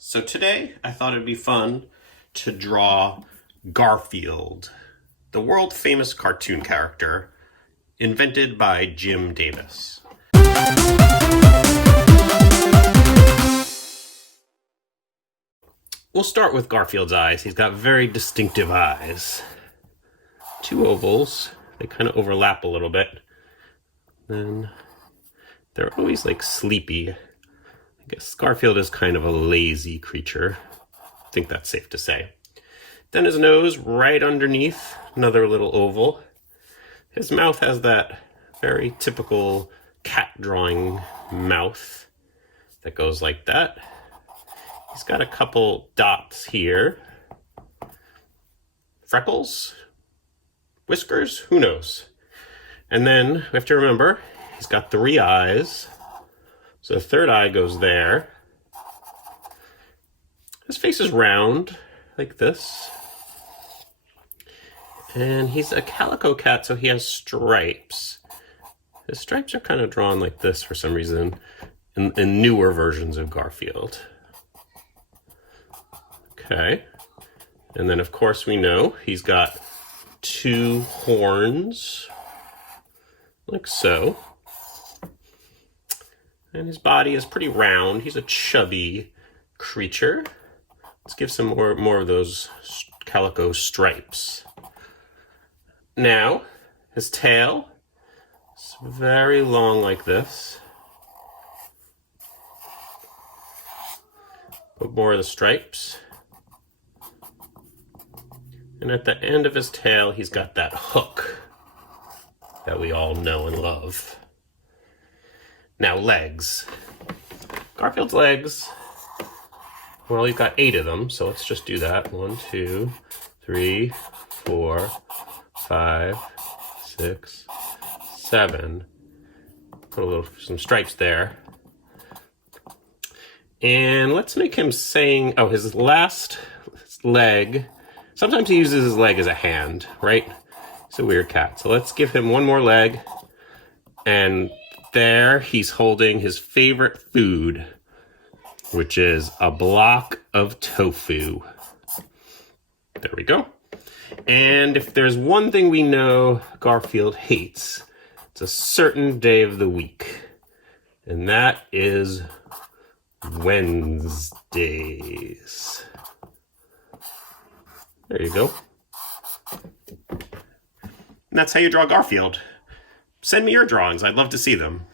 So today I thought it'd be fun to draw Garfield, the world famous cartoon character invented by Jim Davis. We'll start with Garfield's eyes. He's got very distinctive eyes. Two ovals, they kind of overlap a little bit. Then they're always like sleepy. I guess Garfield is kind of a lazy creature. I think that's safe to say. Then his nose right underneath, another little oval. His mouth has that very typical cat drawing mouth that goes like that. He's got a couple dots here. Freckles? Whiskers? Who knows? And then we have to remember, he's got 3 eyes. So the third eye goes there. His face is round, like this. And he's a calico cat, so he has stripes. His stripes are kind of drawn like this for some reason in newer versions of Garfield. Okay. And then, of course, we know he's got 2 horns, like so. And his body is pretty round. He's a chubby creature. Let's give some more of those calico stripes. Now, his tail is very long like this. Put more of the stripes. And at the end of his tail, he's got that hook that we all know and love. Now, legs. Garfield's legs, well, you've got 8 of them, so let's just do that. 1, 2, 3, 4, 5, 6, 7. Put some stripes there. And let's make him saying, oh, his last leg. Sometimes he uses his leg as a hand, right? He's a weird cat. So let's give him one more leg. And there he's holding his favorite food, which is a block of tofu. There we go. And if there's one thing we know Garfield hates, it's a certain day of the week. And that is Wednesdays. There you go. And that's how you draw Garfield. Send me your drawings. I'd love to see them.